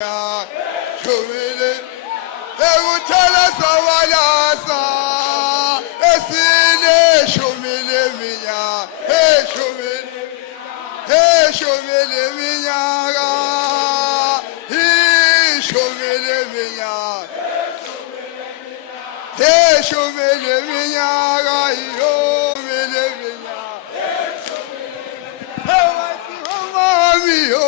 Shumile, Ewutala Savalasa, Esine Shumile Minya, Hey Shumile Minyaga, He Shumile Minya, Hey Shumile Minyaga, Yo Mile Minya, Hey Mami Yo.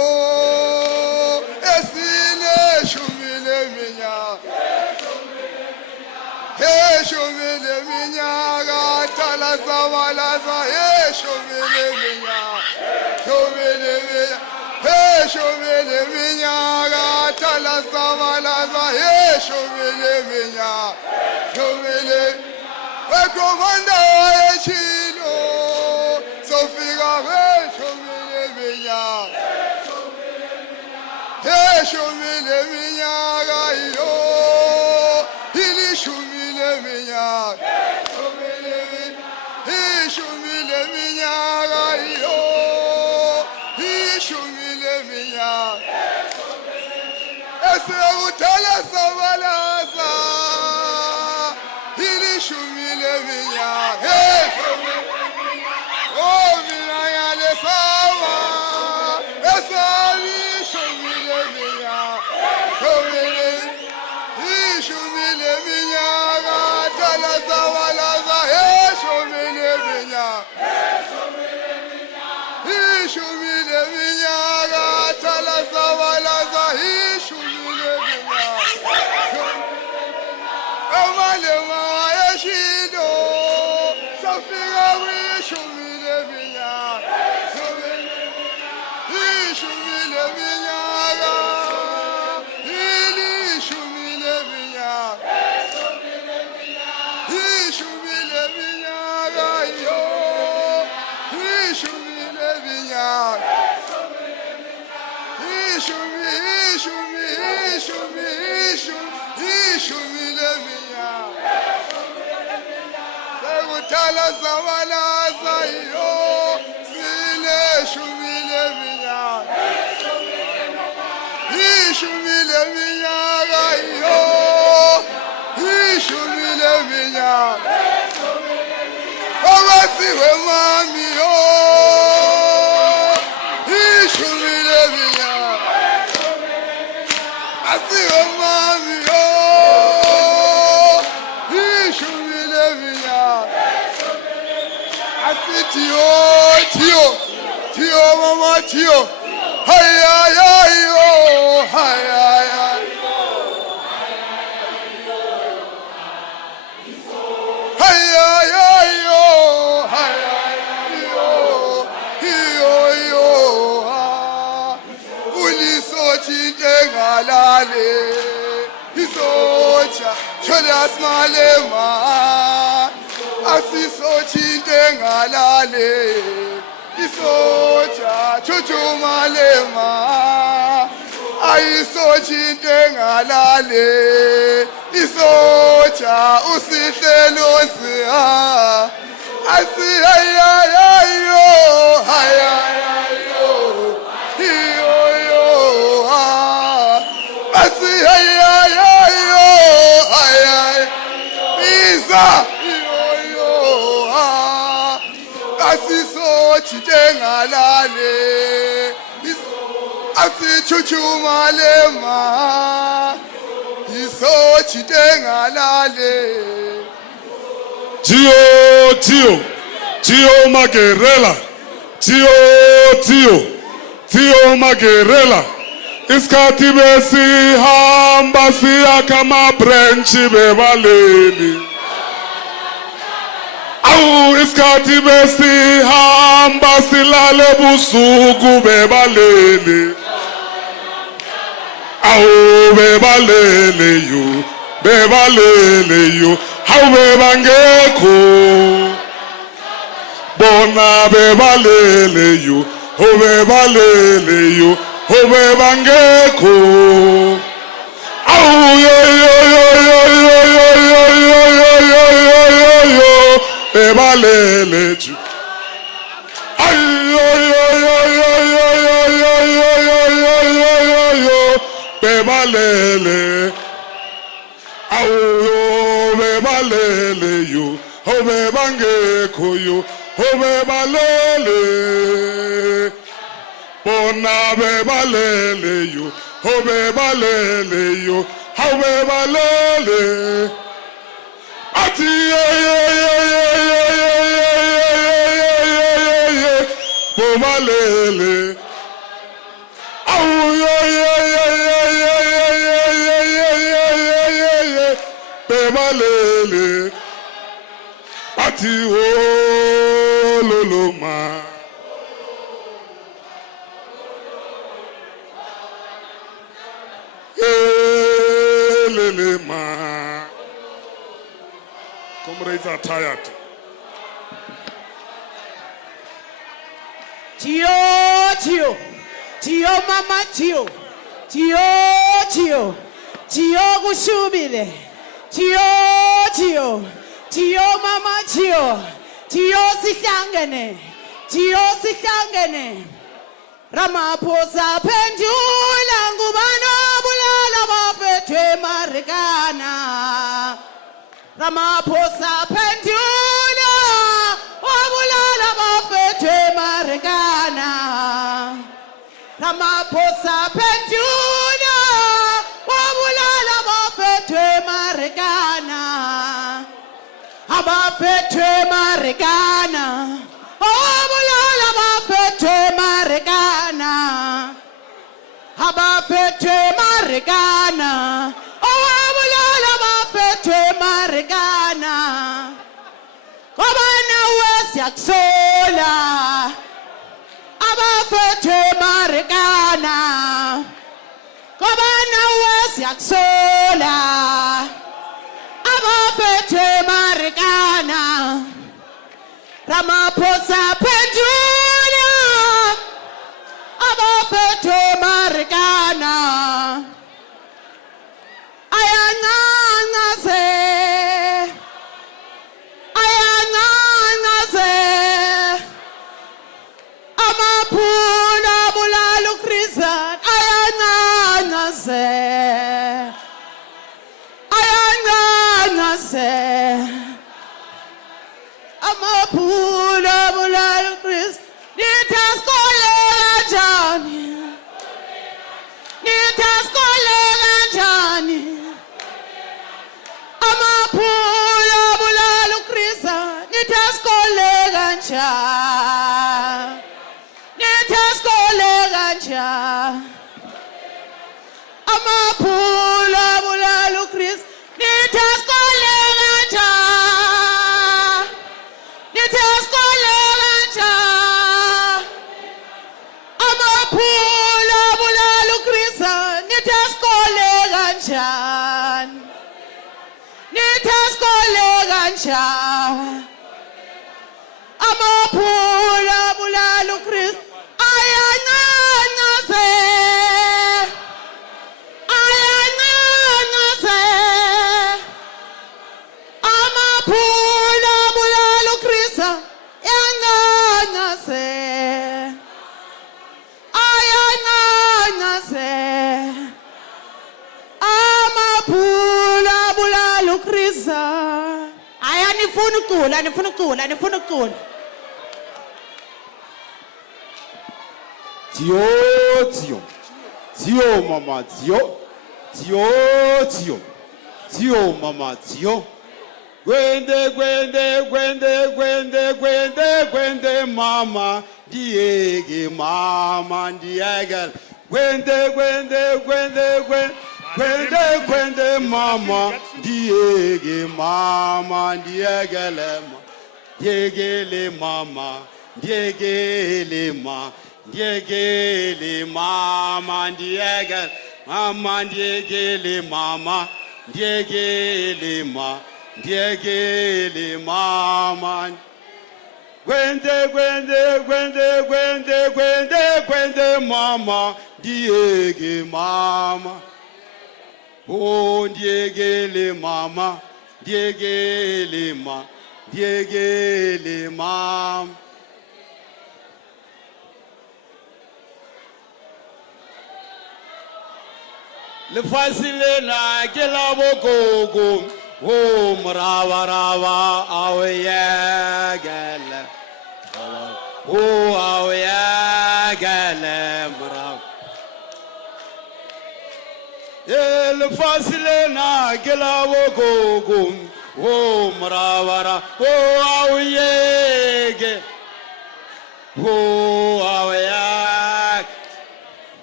Hey, shumile minyaga, tala zawalaza. Hey, shumile minyaga, Hey, shumile minyaga, tala zawalaza. Hey, shumile minyaga, shumile. We komanda echino, sofika. Hey, shumile minyaga, Hey, shumile minyaga, yo. Hili shumile minyaga, He shumile minyaga, yo. He shumile minyaga, Ese utala savalasa. Hili shumile minyaga, Hey, oh minayale sawa. Ese shumile minyaga, Shumile minyaga, tala zawalaza. Hey, shumile minyaga, He shumile minyaga, tala zawalaza. He shumile minyaga, Malema yeshido, safira we shumile minyaga, He shumile minyaga. Tala zawalaza yo, sile shumile minyaga, He shumile minyaga yo, He shumile minyaga, Obasiwe mami yo, He shumile minyaga, Asiwe mami yo, He shumile minyaga. Tio, mama, Tio. Hiya, yo, hiya, Julius Malema, asisochinte ngalale, isocha chuchu Malema, ayisochinte ngalale, isocha usihlelonsi asi haya yo, asi haya yo, Isa. Asisochinte ngalale, asichuchu Malema, isochinte ngalale. Tio Magerela, Tio Magerela. Iskati besi hamba siya kama branch bebaleni. Au iskati besi hamba silale busuku bebaleni. Au bebaleni you, hau bebangeko. Bona bebaleni you, ho bebaleni you, ho bebangeko. Au yo. Bebalele ju. Ay bebalele. Awu bebalele yo. Ho bebangekho yo. Ho bebalele. Bona bebalele yo. Ho bebalele yo. Ho bebalele. Ati bebalele. Bebalele. Ati loloma. Lelema. Comrades are tired. Tio, mama tio, kushubile, tio, mama tio sihlangene, Ramaphosa pendula ngubana bulala bafethe marikana, Ramaphosa pendula wabulala bafethe marikana, Ramaphosa pendula wabulala bafethe marikana, abafethe marikana, wabulala bafethe marikana, abafethe marikana, wabulala bafethe marikana, kobana wesiyakusola abafethe marikana, kobana wesiyakusola abafethe marikana, Ramaphosa pendula abafethe marikana, ayancancaze amaphula bulala uKhrizani, ayancancaze amaphula bulala uKhrizani. Nithi asikole kanjani, amaphula bulala uKhrizani. Nithi asikole kanjani, amaphula bulala uKhrizani. Nithi asikole kanjani, amaphula bulala uKhrizani. Nithi asikole kanjani, amaphula bulala uKhrizani. Ayancancaze amaphula bulala uKhrizani. Ayancancaze amaphula bulala uKhrizani. Anifuna ukucula. Tio mama tio mama tio. Gwende mama diege mama diege. Gwende mama diege mama diege. Diegele mama diegele mama diegele mama diegele mama diegele mama. Gwende mama diege mama. Oh diegele mama diegele mama. le fasile na ke la bogogo o mravarava awe gele o awe gele mrav le fasile na ke la bogogo o mravara o awe ge o awe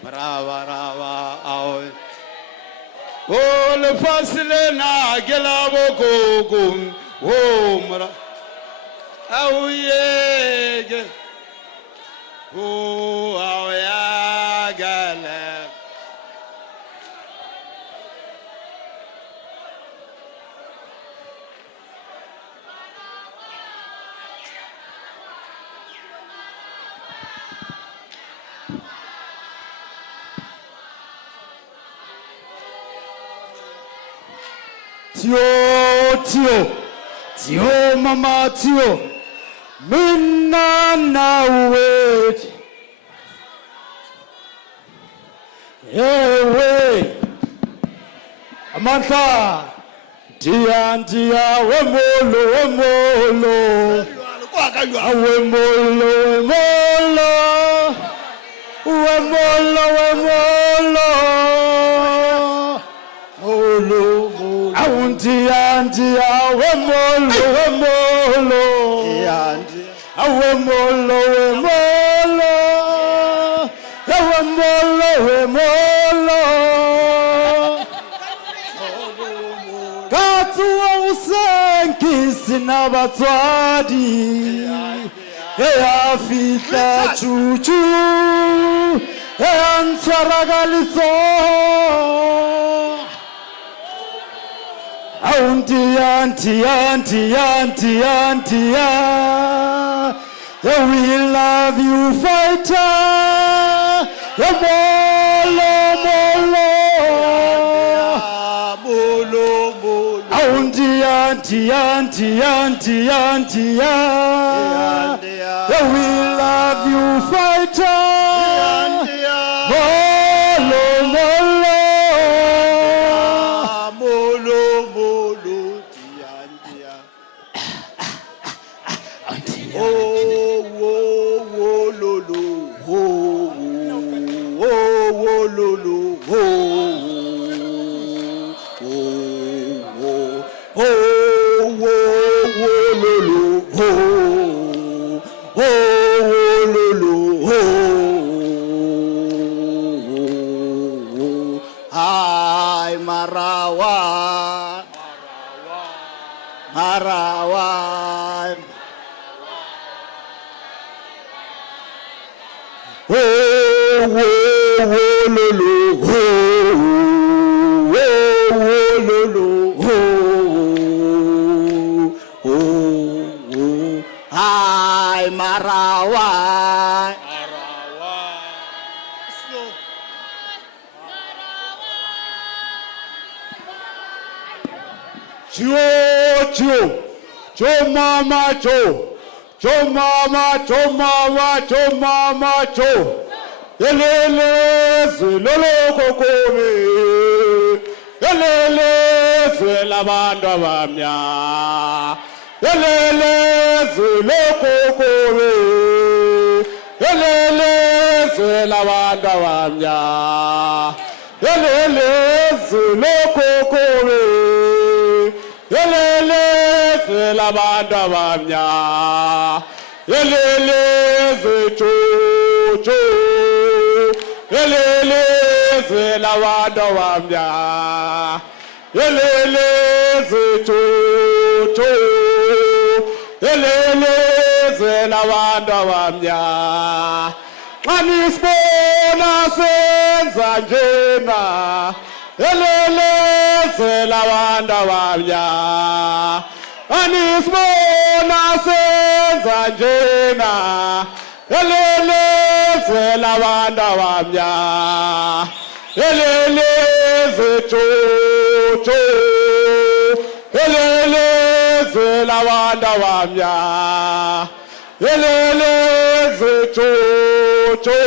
mravarava awe oh, le fasile na gelabo gogo oh mara awuyege oh awuyagale Tio, mama, tio, minna na wait. Ewe, Amantha, dia, wemolo, wemolo, Nabatwadi, ea fita chuchu, ea nswaragaliso, auntie, we love you, fighter, auntie, we love you, fighter. Cho Elele lolo kokome Elele la banda bamya Elele lolo kokome Elele la banda bamya Elele lolo kokome Elele la banda bamya Elele cho Elele la wanda wamya Elele cho Elele la wanda wamya Anisbona senza njena Elele la wanda wamya Anisbona senza njena Elele la wanda wamya Elele cho Elele la wanda wamya Elele cho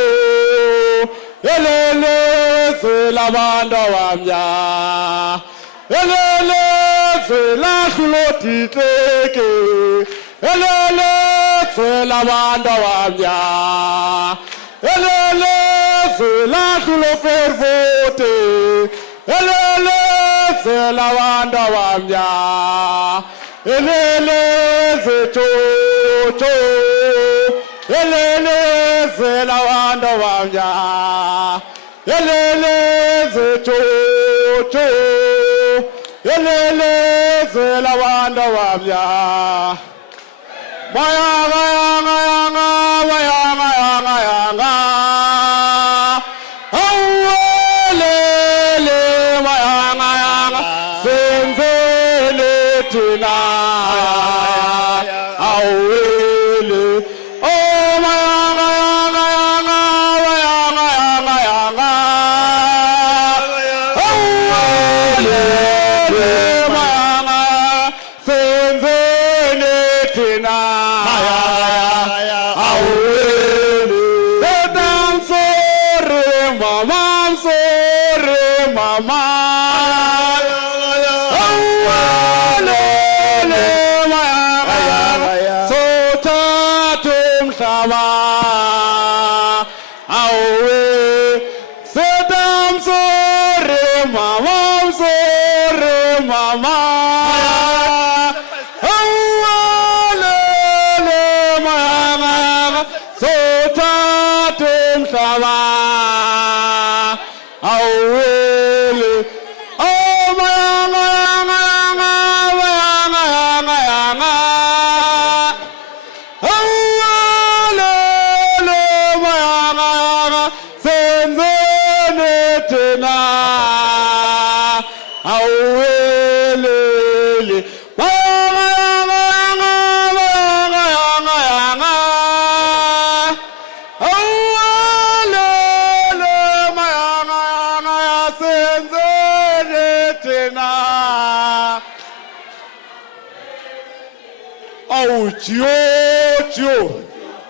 Elele labantu bamnya elelezwe lahlulotiteke elelezwe labantu bamnya elelezwe lahlulofervote elelezwe labantu bamnya elelezwe chocho elelezwe labantu bamnya elelezwe chocho elelezwe labantu bamnya mayanga yanga yanga mayanga yanga yanga awelele mayanga yanga senzele tina awele oh mayanga yanga yanga mayanga yanga yanga awelele mayanga senzele tina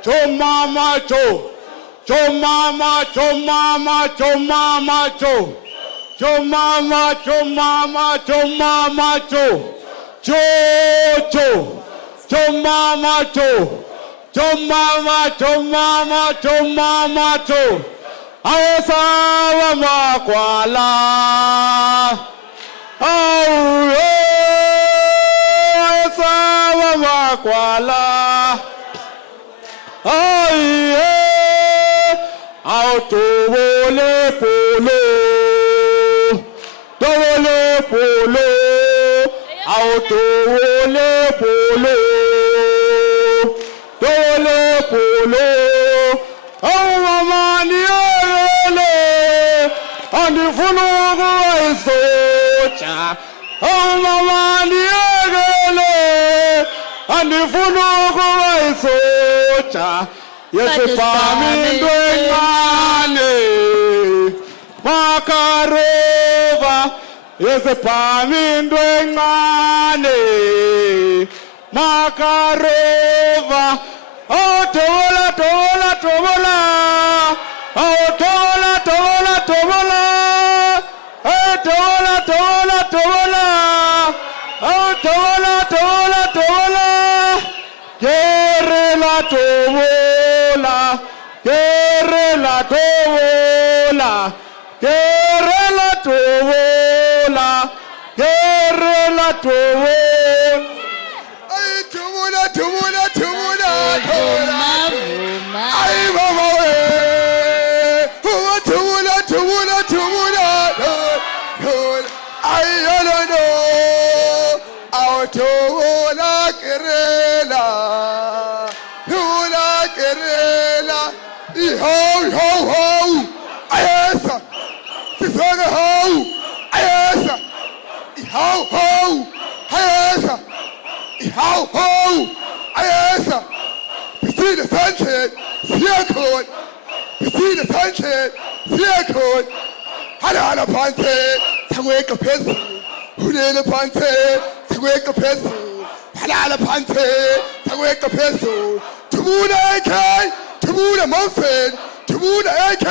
Cho mama cho mama cho mama cho mama cho mama cho mama cho mama cho mama cho mama cho mama cho mama cho asawa makwala asawa makwala Towole polo, towole polo, towole polo, towole polo. Oh mama ni ole, andi funugo isocha. Oh mama ni ole, andi funugo isocha. Yes, pamindwengane makarova. Yes, pamindwengane makarova. Oh, tola, tola, tola. Oh, tola, tola, tola. Oh, tola, tola, tola. Oh, tola, tola, tola. Kerela tola. Kerela tovola, Kerela tovola, Kerela tovola. Ay tovola, tovola, tovola, tovola. Ay mama we, tovola, tovola, tovola, tovola. Ay no no, ay tovola Kerela, tovola Kerela. Ho ho ho, ayesa, sisona ho, ayesa, ho ho, ayesa, ho ho, ayesa. See the sunset, see a coat. See the sunset, see a coat. Hala pante, taweka peso. Hula pante, taweka peso. Hala pante, taweka peso. Tumuna kai. Tumuna Mosen, Tumuna AK,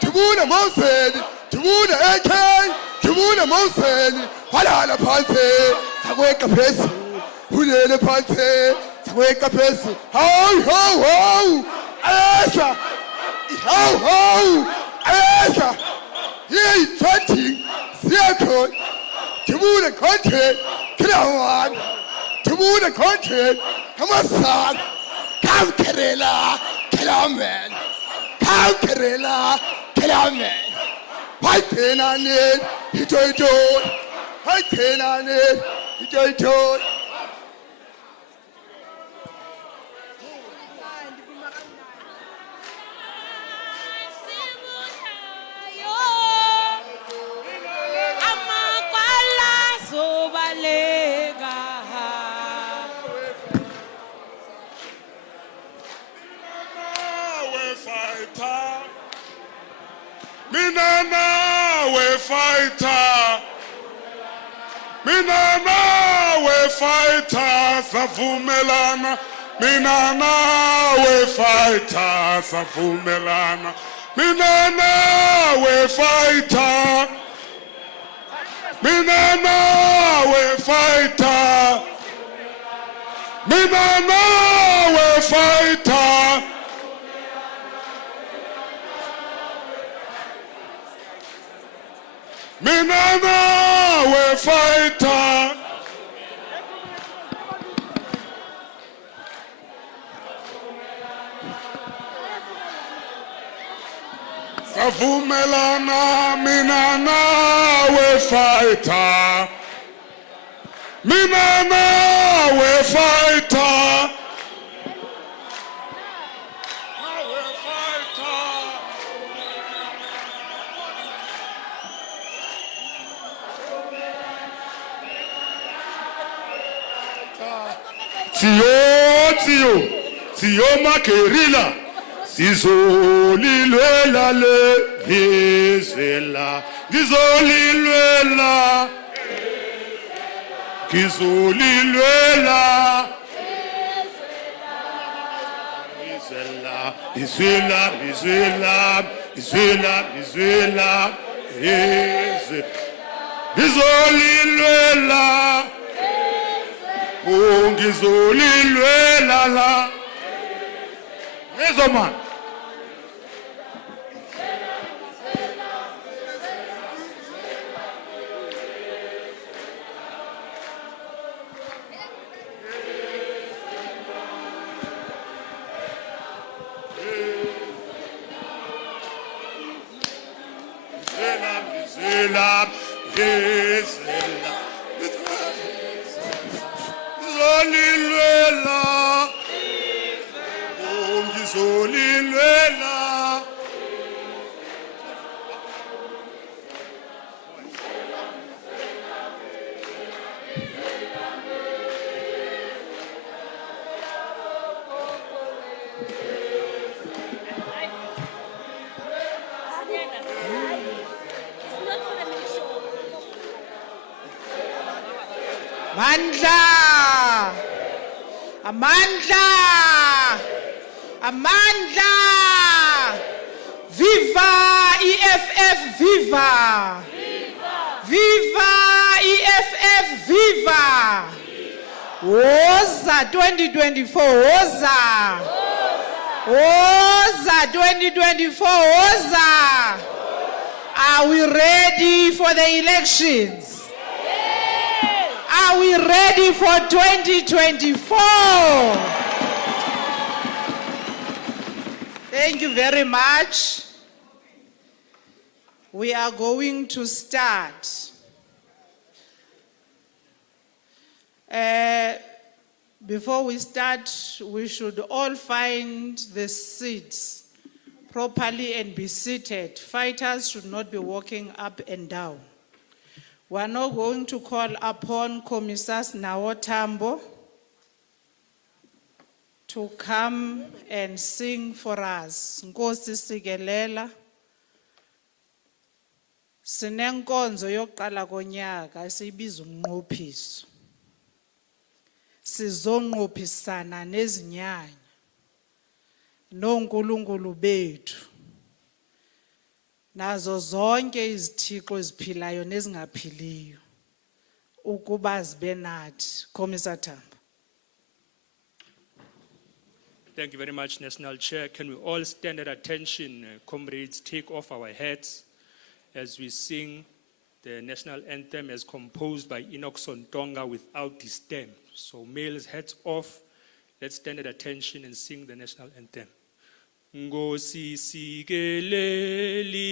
Tumuna Mosen, Jibuna AK, Jibuna Monsen, Halala Pante, Taweka Pesi, Hulele Pante, Taweka Pesi, ho, Asa, ho, Asa, Yea, Chanting, Circle, Jibuna Country, Kilawan, Jibuna Country, Hamasan, Come Kerala, Kilaman, Come Kerala, Kilaman. I cannot need Hitojo. I cannot need Hitojo. Minana we fighter. Minana we fighter. Safumelana. Minana we fighter. Safumelana. Minana we fighter. Minana we fighter. Minana we fighter. Minana we fighter. Safumelana, Minana we fighter. Minana we fighter. Tiyo makerila sizolilwela le hizela ngizolilwela ngizolilwela izela ngizolilwela ngizolilwela la Mezoman Amandla, viva EFF, viva, viva EFF, viva, woza 2024, woza 2024, woza. Are we ready for the elections? Are we ready for 2024? Thank you very much. We are going to start. Before we start, we should all find the seats properly and be seated. Fighters should not be walking up and down. We are now going to call upon Commissars Nawotambo to come and sing for us. Nkosi Sikelela. Sinenkonzo yokuqala konyaka esibiza umnqophiso. Sizonqophisana nezinyanya noNkulunkulu bethu. nazo zonke izithixo eziphilayo nezingaphiliyo ukuba zibe nathi. Commissar Tambo. Thank you very much, National Chair. Can we all stand at attention, comrades, take off our hats as we sing the national anthem as composed by Enoch Sontonga without the stem. So males, hats off. Let's stand at attention and sing the national anthem. Ngosi sikeleli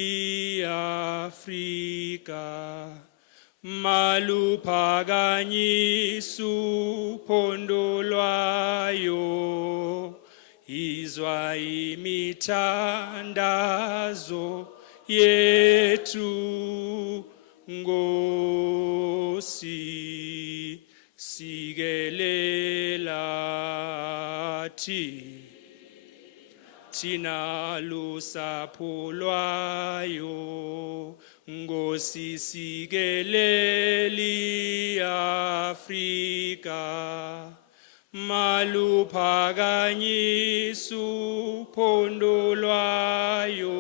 Afrika maluphakanyisu phondo lwayo izwa imithandazo yethu Ngosi sikelela thina lusapho lwayo Ngosi sikeleli Afrika maluphakanyisu phondo lwayo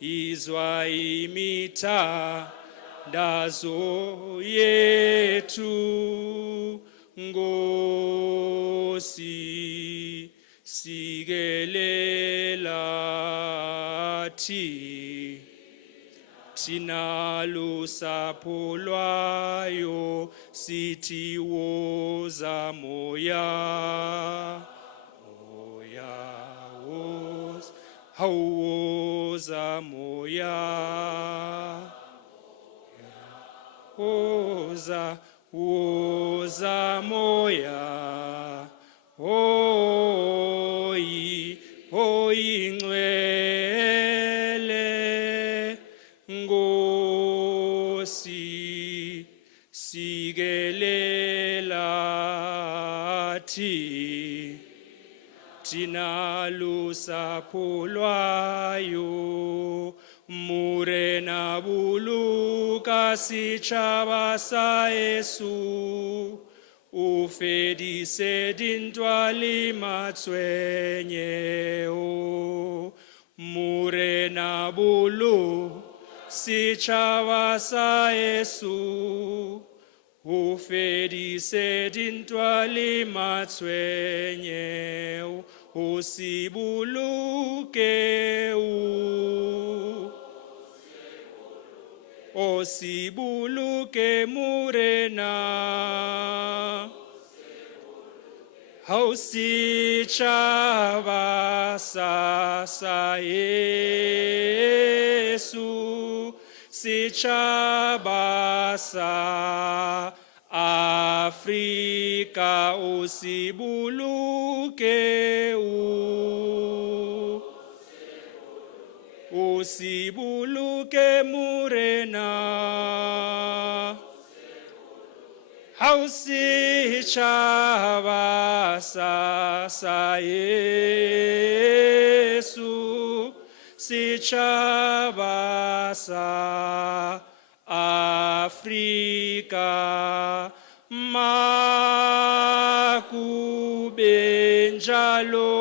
izwa imithandazo yethu Ngosi sikelela thina lusapho lwayo sithi woza moya woza woza moya woza woza moya ingcwele Ngosi sikelela thina lusapho lwayo murena buluka sitjhaba sa Yesu ufedise dintwa le matshwenye o murena bulu sitjhaba sa Yesu ufedise dintwa le matshwenye o sibuluke o sibuluke murena hausitjhaba sa Yesu sitjhaba sa Afrika usibuluke usibuluke murena hausitjhaba sa Yesu sitjhaba sa Afrika makube njalo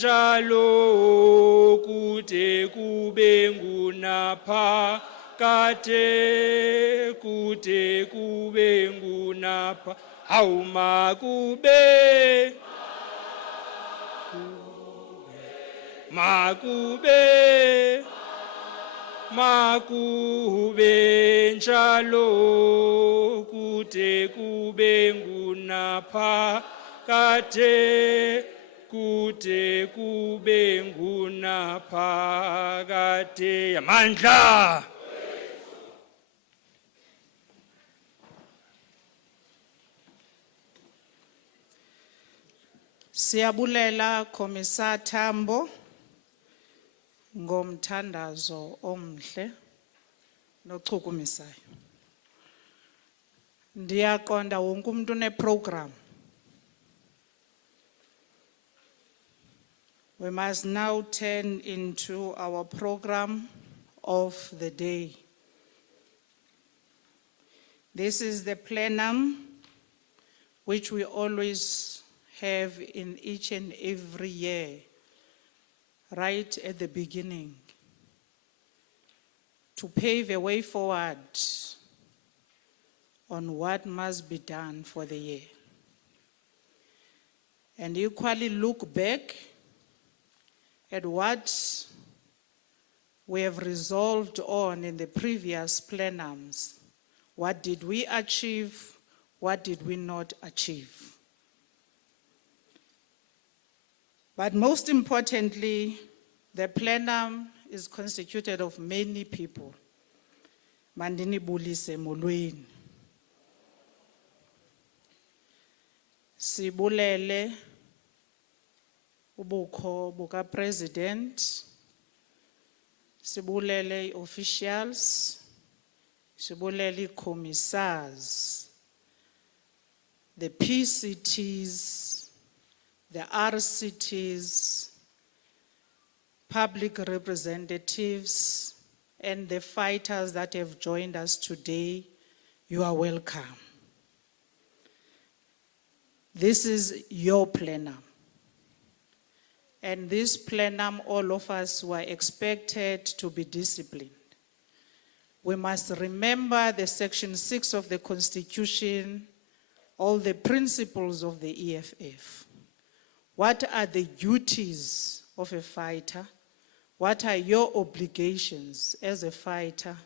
njalo kude kube ngunapha kade kude kube ngunapha hawu makube njalo kude kube ngunapha kade kude kube ngunapha kade amandla Siyabulela Commissar Tambo ngomthandazo omhle nochukumisayo. Ndiyaqonda wonke umuntu uneprogram. We must now turn into our program of the day. This is the plenum which we always have in each and every year, right at the beginning, to pave a way forward on what must be done for the year. And equally look back at what we have resolved on in the previous plenums. What did we achieve? What did we not achieve? But most importantly, the plenum is constituted of many people. Mandini bulise molweni. Sibulele ubukho buka president, sibulele officials, sibulele commissars, the PCTs, the RCTs, public representatives, and the fighters that have joined us today. You are welcome. This is your plenum. And this plenum, all of us were expected to be disciplined. We must remember the Section 6 of the Constitution, all the principles of the EFF. What are the duties of a fighter? What are your obligations as a fighter?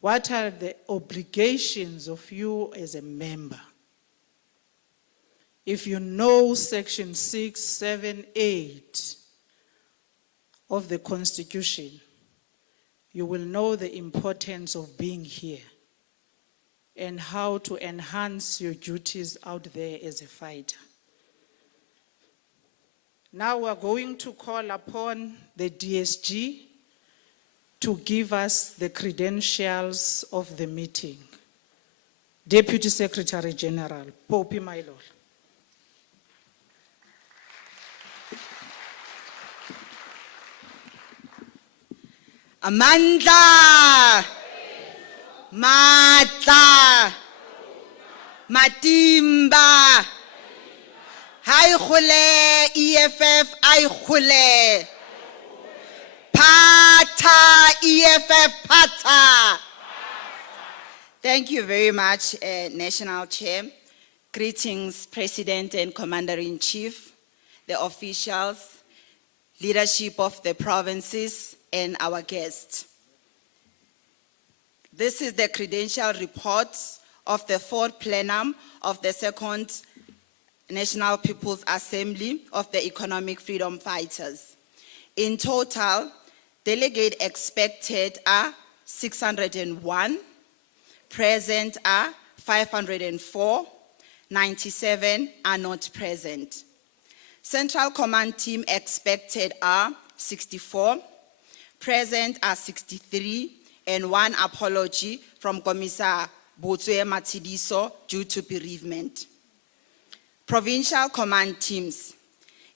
What are the obligations of you as a member? If you know Section 6, 7, 8 of the Constitution, you will know the importance of being here and how to enhance your duties out there as a fighter. Now we're going to call upon the DSG to give us the credentials of the meeting. Deputy Secretary General, Poppy Mylor. Amandla, Matla, Matimba, Hai Khule, EFF, Ai Khule, Pata, EFF, Pata. Thank you very much, National Chair. Greetings, President and Commander-in-Chief, the officials, leadership of the provinces, and our guests. This is the credential report of the fourth plenum of the second National People's Assembly of the Economic Freedom Fighters. In total, delegates expected are 601, present are 504, 97 are not present. Central Command Team expected are 64, present are 63, and one apology from Commissar Botswe Matidiso due to bereavement. Provincial Command Teams.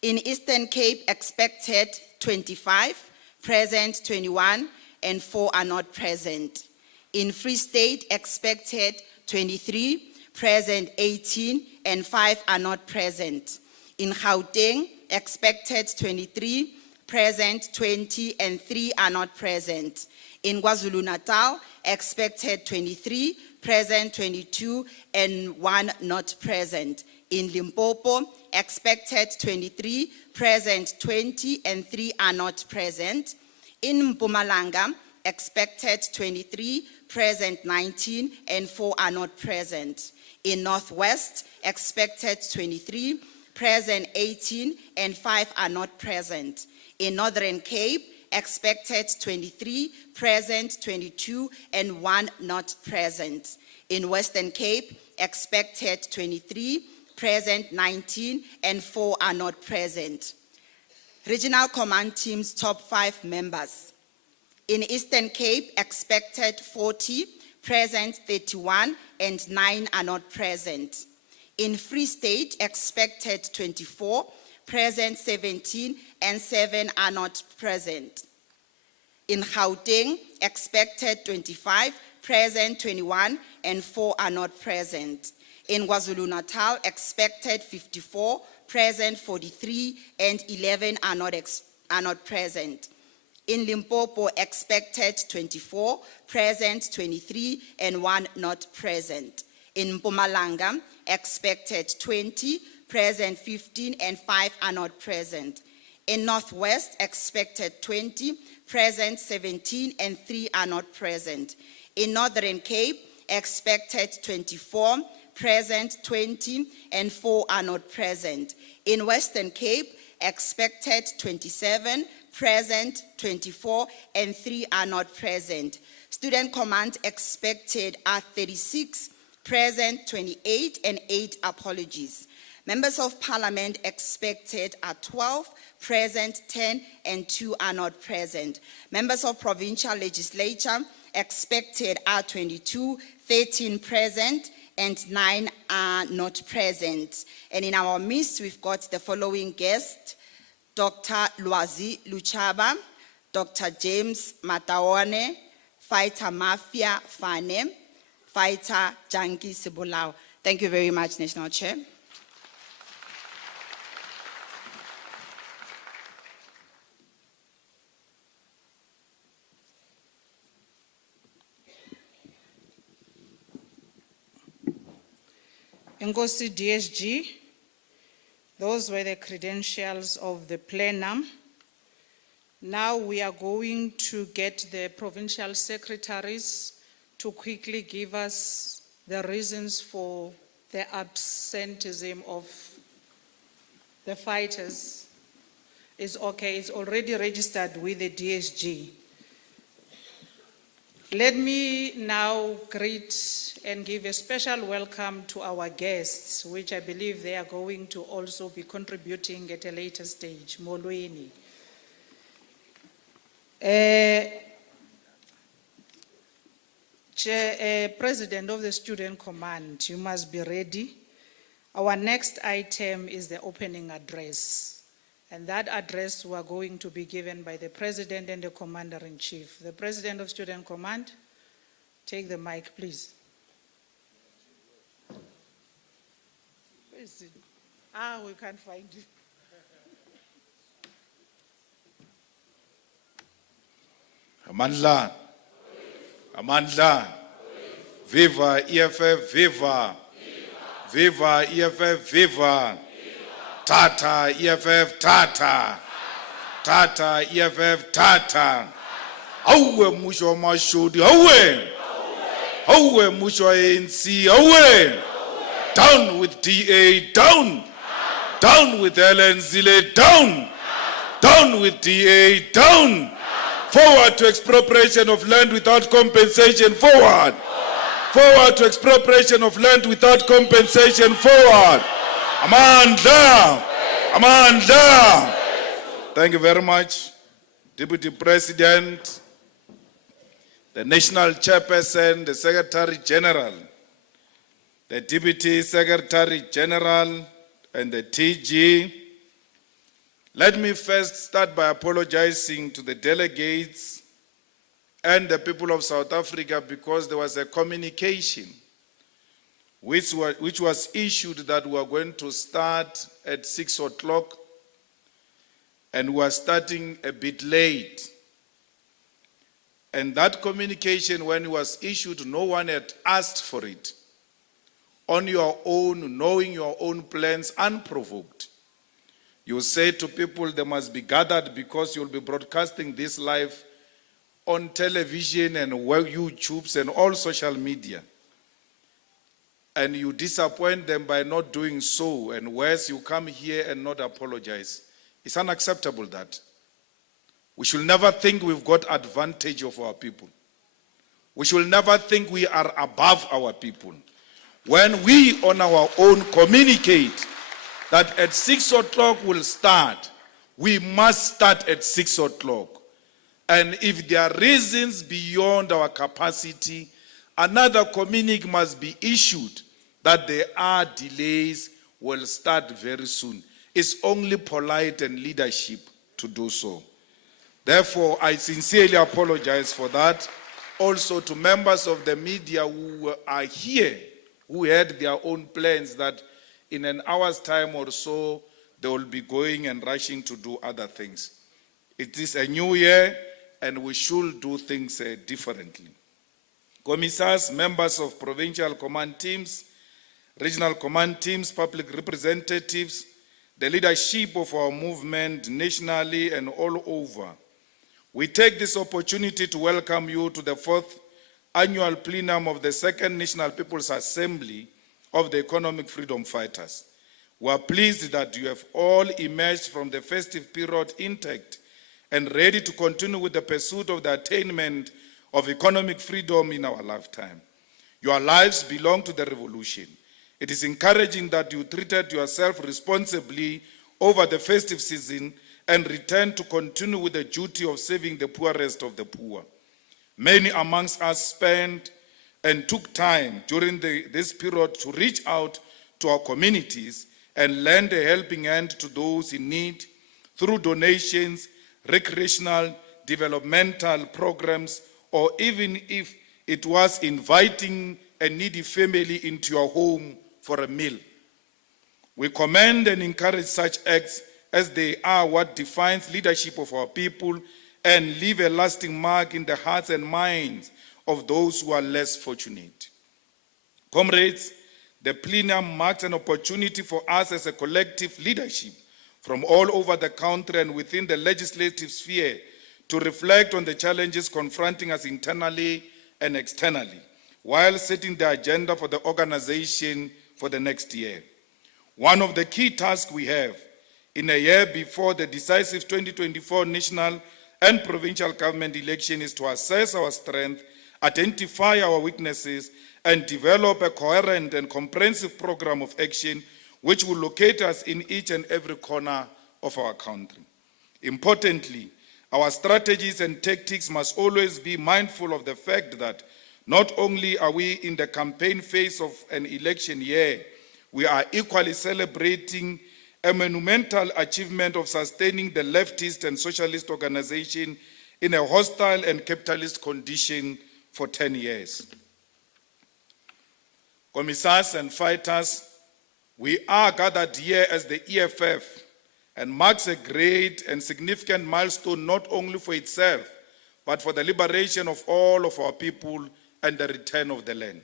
In Eastern Cape expected 25, present 21, and 4 are not present. In Free State expected 23, present 18, and 5 are not present. In Gauteng expected 23, present 20, and 3 are not present. In KwaZulu-Natal, expected 23, present 22, and 1 not present. In Limpopo, expected 23, present 20, and 3 are not present. In Mpumalanga, expected 23, present 19, and 4 are not present. In Northwest, expected 23, present 18, and 5 are not present. In Northern Cape, expected 23, present 22, and 1 not present. In Western Cape, expected 23, present 19, and 4 are not present. Regional Command Team's top 5 members. In Eastern Cape, expected 40, present 31, and 9 are not present. In Free State, expected 24, present 17, and 7 are not present. In Gauteng, expected 25, present 21, and 4 are not present. In KwaZulu-Natal, expected 54, present 43, and 11 are not present. In Limpopo, expected 24, present 23, and 1 not present. In Mpumalanga, expected 20, present 15, and 5 are not present. In Northwest, expected 20, present 17, and 3 are not present. In Northern Cape, expected 24, present 20, and 4 are not present. In Western Cape, expected 27, present 24, and 3 are not present. Student command expected are 36, present 28, and 8 apologies. Members of Parliament expected are 12, present 10, and 2 are not present. Members of Provincial Legislature expected are 22, 13 present, and 9 are not present. And in our midst, we've got the following guests: Dr. Lwazi Luchaba, Dr. James Matawane, Fighter Mafia Fane, Fighter Janki Sibulao. Thank you very much, National Chair. Ngosi DSG, those were the credentials of the plenum. Now we are going to get the provincial secretaries to quickly give us the reasons for the absenteeism of the fighters. It's okay, it's already registered with the DSG. Let me now greet and give a special welcome to our guests, which I believe they are going to also be contributing at a later stage. Molweni. President of the Student Command, you must be ready. Our next item is the opening address. And that address we are going to be given by the President and the Commander-in-Chief. The President of Student Command, take the mic, please. Where is it? We can't find it. Amandla. Amandla. Viva EFF, viva. Viva EFF, viva. Tata EFF, tata. Tata EFF, tata. Auwe musho mashudi, auwe. Auwe musho ANC, auwe. Down with DA, down. Down with LNZile, down. Down with DA, down. Forward to expropriation of land without compensation, forward. Forward to expropriation of land without compensation, forward. Amandla. Amandla. Thank you very much, Deputy President, the National Chairperson, the Secretary General, the Deputy Secretary General, and the TG. Let me first start by apologizing to the delegates and the people of South Africa because there was a communication which was issued that we are going to start at 6 o'clock and we are starting a bit late. And that communication, when it was issued, no one had asked for it. On your own, knowing your own plans, unprovoked. You say to people they must be gathered because you'll be broadcasting this live on television and YouTubes and all social media. And you disappoint them by not doing so, and whereas you come here and not apologize. It's unacceptable that. We should never think we've got advantage of our people. We should never think we are above our people. When we on our own communicate that at 6 o'clock we'll start, we must start at 6 o'clock. And if there are reasons beyond our capacity, another communique must be issued that there are delays, will start very soon. It's only polite and leadership to do so. Therefore, I sincerely apologize for that. Also to members of the media who are here who had their own plans that in an hour's time or so, they will be going and rushing to do other things. It is a new year, and we should do things differently. Commissars, members of provincial command teams, regional command teams, public representatives, the leadership of our movement nationally and all over, we take this opportunity to welcome you to the 4th annual plenum of the 2nd National People's Assembly of the Economic Freedom Fighters. We are pleased that you have all emerged from the festive period intact and ready to continue with the pursuit of the attainment of economic freedom in our lifetime. Your lives belong to the revolution. It is encouraging that you treated yourself responsibly over the festive season and returned to continue with the duty of serving the poorest of the poor. Many amongst us spent and took time during this period to reach out to our communities and lend a helping hand to those in need through donations, recreational, developmental programs, or even if it was inviting a needy family into your home for a meal. We commend and encourage such acts as they are what defines leadership of our people and leave a lasting mark in the hearts and minds of those who are less fortunate. Comrades, the plenum marks an opportunity for us as a collective leadership from all over the country and within the legislative sphere to reflect on the challenges confronting us internally and externally, while setting the agenda for the organization for the next year. One of the key tasks we have in a year before the decisive 2024 national and provincial government election is to assess our strength, identify our weaknesses, and develop a coherent and comprehensive program of action which will locate us in each and every corner of our country. Importantly, our strategies and tactics must always be mindful of the fact that not only are we in the campaign phase of an election year, we are equally celebrating a monumental achievement of sustaining the leftist and socialist organization in a hostile and capitalist condition for 10 years. Commissars and fighters, we are gathered here as the EFF and marks a great and significant milestone not only for itself, but for the liberation of all of our people and the return of the land.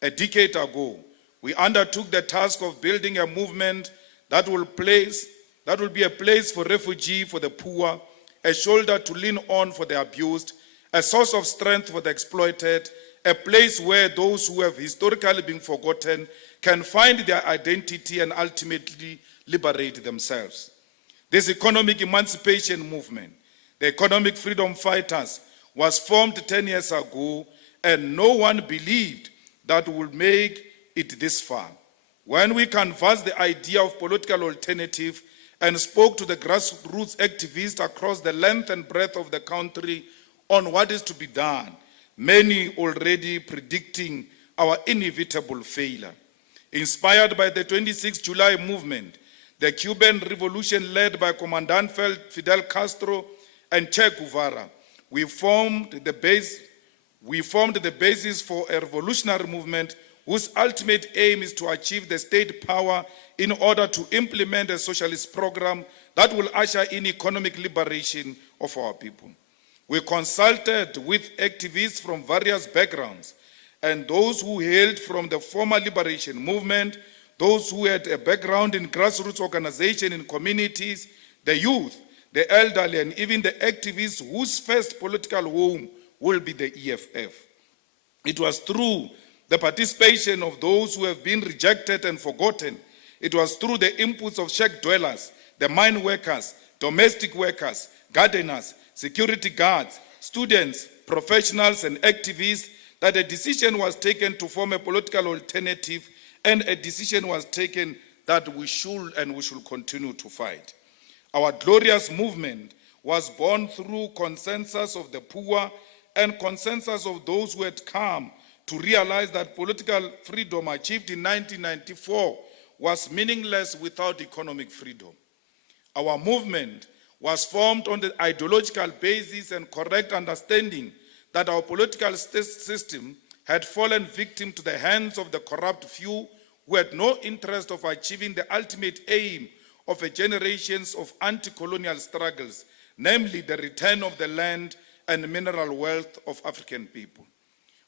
A decade ago, we undertook the task of building a movement that will be a place for refugees, for the poor, a shoulder to lean on for the abused, a source of strength for the exploited, a place where those who have historically been forgotten can find their identity and ultimately liberate themselves. This economic emancipation movement, the Economic Freedom Fighters, was formed 10 years ago, and no one believed that we would make it this far. When we canvassed the idea of political alternative and spoke to the grassroots activists across the length and breadth of the country on what is to be done, many already predicting our inevitable failure. Inspired by the 26 July movement, the Cuban Revolution led by Commandant Fidel Castro and Che Guevara, we formed the basis for a revolutionary movement whose ultimate aim is to achieve the state power in order to implement a socialist program that will usher in economic liberation of our people. We consulted with activists from various backgrounds and those who hailed from the former liberation movement, those who had a background in grassroots organization in communities, the youth, the elderly, and even the activists whose first political home will be the EFF. It was through the participation of those who have been rejected and forgotten. It was through the inputs of shack dwellers, the mine workers, domestic workers, gardeners, security guards, students, professionals, and activists that a decision was taken to form a political alternative, and a decision was taken that we should continue to fight. Our glorious movement was born through consensus of the poor and consensus of those who had come to realize that political freedom achieved in 1994 was meaningless without economic freedom. Our movement was formed on the ideological basis and correct understanding that our political system had fallen victim to the hands of the corrupt few who had no interest of achieving the ultimate aim of a generations of anti-colonial struggles, namely the return of the land and mineral wealth of African people.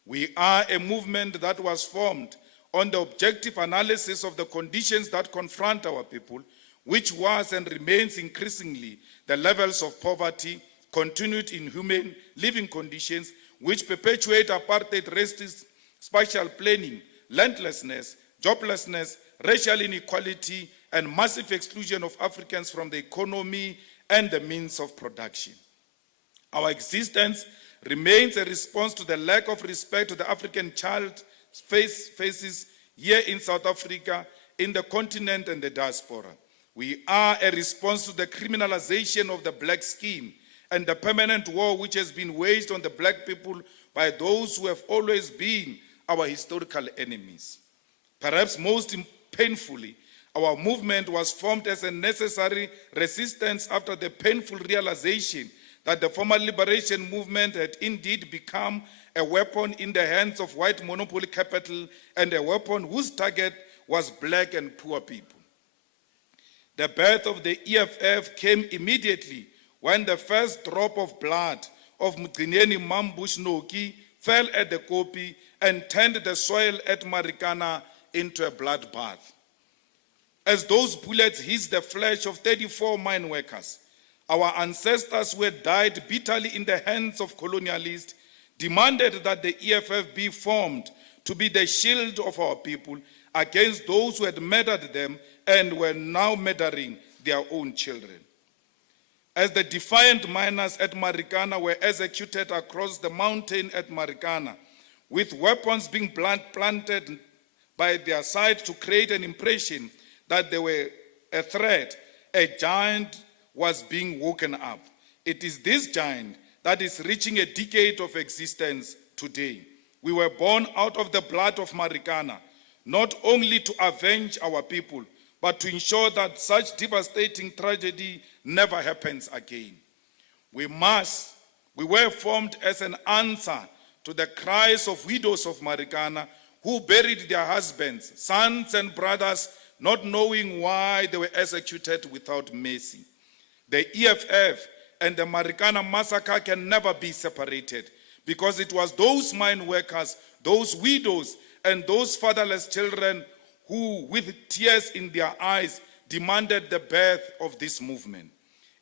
We are a movement that was formed on the objective analysis of the conditions that confront our people, which was and remains increasingly the levels of poverty, continued inhumane living conditions, which perpetuate apartheid, racist spatial planning, landlessness, joblessness, racial inequality, and massive exclusion of Africans from the economy and the means of production. Our existence remains a response to the lack of respect to the African child faces here in South Africa, in the continent and the diaspora. We are a response to the criminalization of the black skin and the permanent war which has been waged on the black people by those who have always been our historical enemies. Perhaps most painfully, our movement was formed as a necessary resistance after the painful realization that the former liberation movement had indeed become a weapon in the hands of white monopoly capital and a weapon whose target was black and poor people. The birth of the EFF came immediately when the first drop of blood of Mgcineni Mambush Noki fell at the Kopi and turned the soil at Marikana into a bloodbath. As those bullets hit the flesh of 34 mine workers, our ancestors who had died bitterly in the hands of colonialists demanded that the EFF be formed to be the shield of our people against those who had murdered them and were now murdering their own children. As the defiant miners at Marikana were executed across the mountain at Marikana, with weapons being planted by their side to create an impression that they were a threat, a giant was being woken up. It is this giant that is reaching a decade of existence today. We were born out of the blood of Marikana, not only to avenge our people, but to ensure that such devastating tragedy never happens again. We were formed as an answer to the cries of widows of Marikana who buried their husbands, sons and brothers, not knowing why they were executed without mercy. The EFF and the Marikana massacre can never be separated because it was those mine workers, those widows, and those fatherless children who, with tears in their eyes, demanded the birth of this movement.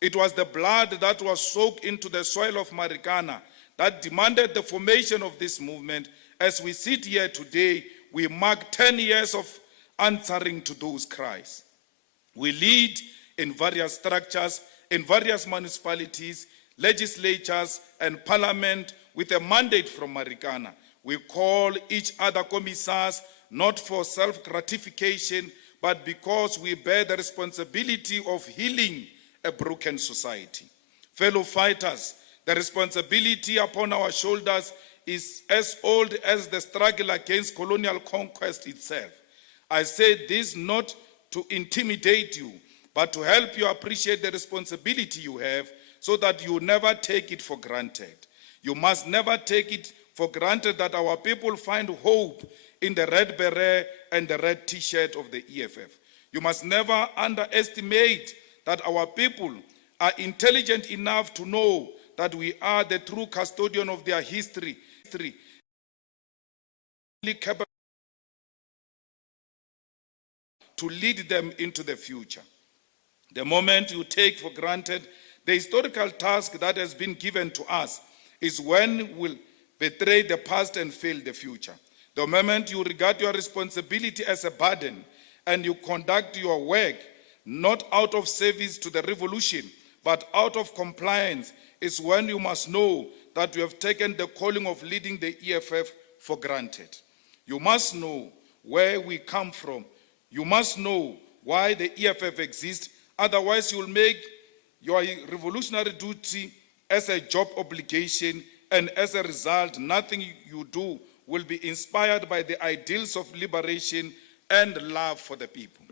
It was the blood that was soaked into the soil of Marikana that demanded the formation of this movement. As we sit here today, we mark 10 years of answering to those cries. We lead in various structures, in various municipalities, legislatures, and parliament with a mandate from Marikana. We call each other commissars not for self-gratification, but because we bear the responsibility of healing a broken society. Fellow fighters, the responsibility upon our shoulders is as old as the struggle against colonial conquest itself. I say this not to intimidate you, but to help you appreciate the responsibility you have so that you never take it for granted. You must never take it for granted that our people find hope in the red beret and the red t-shirt of the EFF. You must never underestimate that our people are intelligent enough to know that we are the true custodian of their history, capable to lead them into the future. The moment you take for granted the historical task that has been given to us is when we'll betray the past and fail the future. The moment you regard your responsibility as a burden and you conduct your work not out of service to the revolution, but out of compliance, is when you must know that you have taken the calling of leading the EFF for granted. You must know where we come from. You must know why the EFF exists. Otherwise, you will make your revolutionary duty as a job obligation, and as a result, nothing you do will be inspired by the ideals of liberation and love for the people.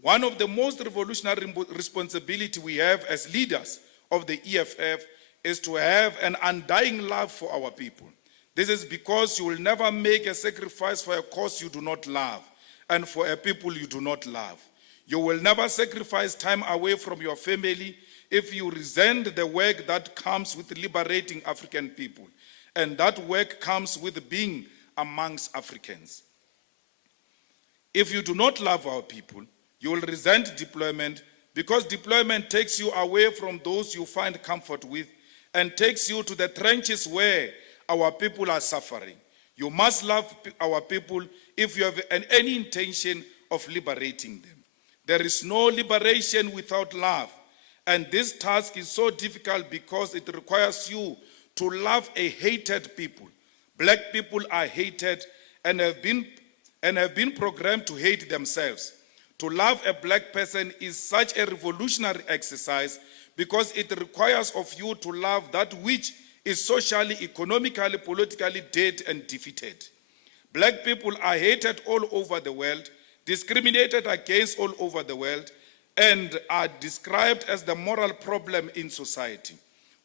One of the most revolutionary responsibilities we have as leaders of the EFF is to have an undying love for our people. This is because you will never make a sacrifice for a cause you do not love and for a people you do not love. You will never sacrifice time away from your family if you resent the work that comes with liberating African people. And that work comes with being amongst Africans. If you do not love our people, you will resent deployment because deployment takes you away from those you find comfort with and takes you to the trenches where our people are suffering. You must love our people if you have any intention of liberating them. There is no liberation without love. And this task is so difficult because it requires you to love a hated people. Black people are hated and have been programmed to hate themselves. To love a black person is such a revolutionary exercise because it requires of you to love that which is socially, economically, politically dead and defeated. Black people are hated all over the world, discriminated against all over the world, and are described as the moral problem in society.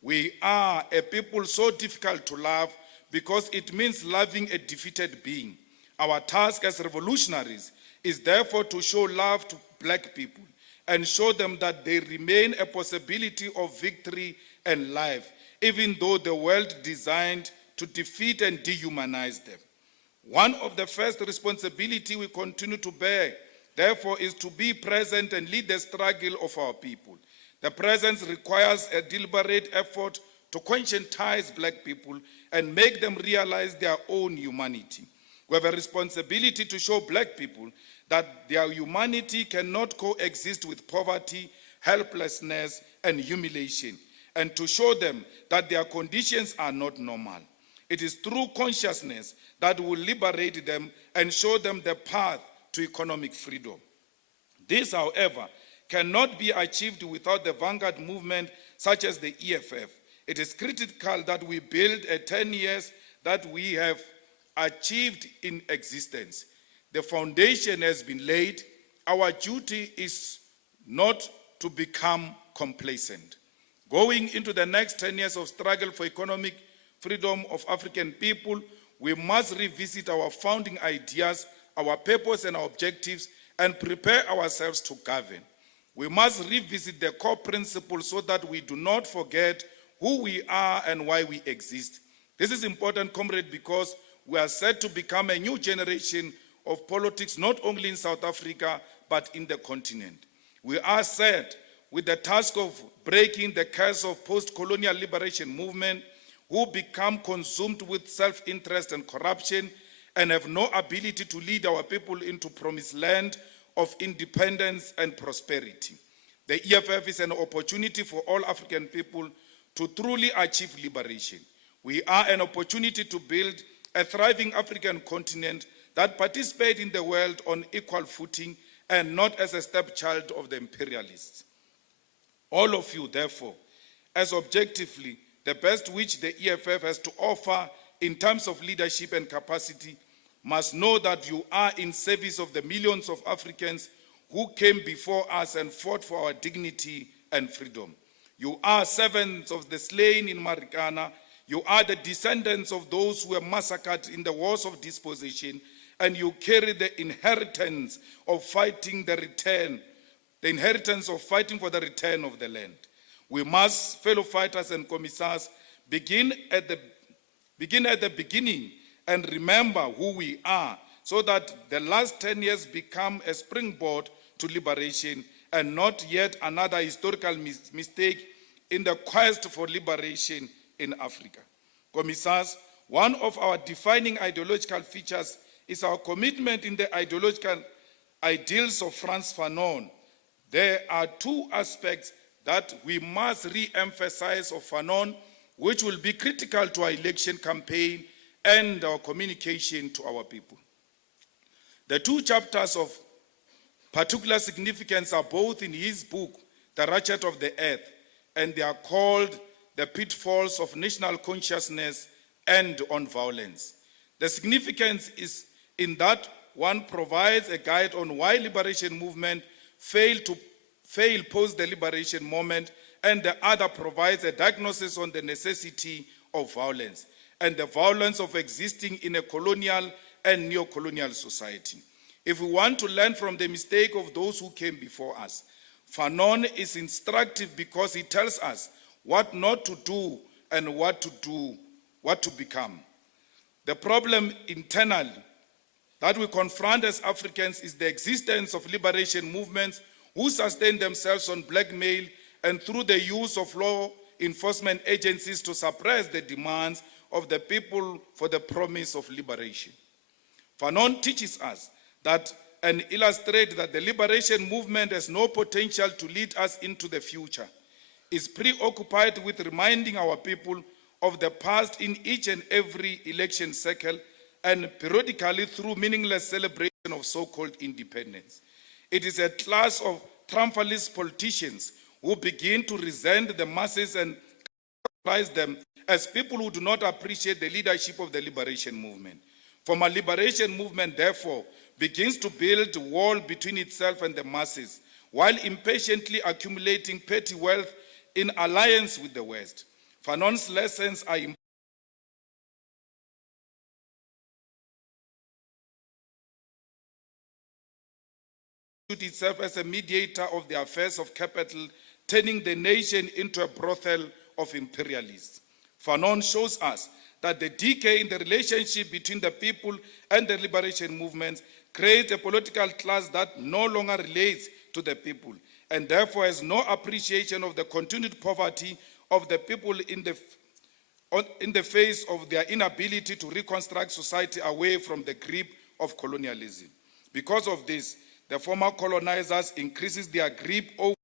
We are a people so difficult to love because it means loving a defeated being. Our task as revolutionaries is therefore to show love to black people and show them that they remain a possibility of victory and life, even though the world designed to defeat and dehumanize them. One of the first responsibilities we continue to bear, therefore, is to be present and lead the struggle of our people. The presence requires a deliberate effort to conscientize black people and make them realize their own humanity. We have a responsibility to show black people that their humanity cannot coexist with poverty, helplessness, and humiliation, and to show them that their conditions are not normal. It is through consciousness that will liberate them and show them the path to economic freedom. This, however, cannot be achieved without the vanguard movement such as the EFF. It is critical that we build a 10 years that we have achieved in existence. The foundation has been laid. Our duty is not to become complacent. Going into the next 10 years of struggle for economic freedom of African people, we must revisit our founding ideas, our purpose and our objectives, and prepare ourselves to govern. We must revisit the core principles so that we do not forget who we are and why we exist. This is important, comrade, because we are set to become a new generation of politics, not only in South Africa, but in the continent. We are set with the task of breaking the curse of post-colonial liberation movement who become consumed with self-interest and corruption and have no ability to lead our people into promised land of independence and prosperity. The EFF is an opportunity for all African people to truly achieve liberation. We are an opportunity to build a thriving African continent that participates in the world on equal footing and not as a stepchild of the imperialists. All of you, therefore, as objectively the best which the EFF has to offer in terms of leadership and capacity, must know that you are in service of the millions of Africans who came before us and fought for our dignity and freedom. You are servants of the slain in Marikana. You are the descendants of those who were massacred in the wars of dispossession, and you carry the inheritance of fighting for the return of the land. We must, fellow fighters and commissars, begin at the beginning and remember who we are, so that the last 10 years become a springboard to liberation and not yet another historical mistake in the quest for liberation in Africa. Commissars, one of our defining ideological features is our commitment in the ideological ideals of Frantz Fanon. There are two aspects that we must re-emphasize of Fanon, which will be critical to our election campaign and our communication to our people. The two chapters of particular significance are both in his book, The Ratchet of the Earth, and they are called The Pitfalls of National Consciousness and on Violence. The significance is in that one provides a guide on why liberation movement fail post the liberation moment, and the other provides a diagnosis on the necessity of violence. and the violence of existing in a colonial and neo-colonial society. If we want to learn from the mistake of those who came before us, Fanon is instructive because he tells us what not to do and what to become. The problem internally that we confront as Africans is the existence of liberation movements who sustain themselves on blackmail and through the use of law enforcement agencies to suppress the demands of the people for the promise of liberation. Fanon teaches us that and illustrates that the liberation movement has no potential to lead us into the future, is preoccupied with reminding our people of the past in each and every election cycle and periodically through meaningless celebration of so-called independence. It is a class of triumphalist politicians who begin to resent the masses and characterize them as people who do not appreciate the leadership of the liberation movement. For my liberation movement, therefore, begins to build a wall between itself and the masses, while impatiently accumulating petty wealth in alliance with the West. Fanon's lessons are important itself as a mediator of the affairs of capital, turning the nation into a brothel of imperialists. Fanon shows us that the decay in the relationship between the people and the liberation movements creates a political class that no longer relates to the people and therefore has no appreciation of the continued poverty of the people in the face of their inability to reconstruct society away from the grip of colonialism. Because of this, the former colonizers increases their grip over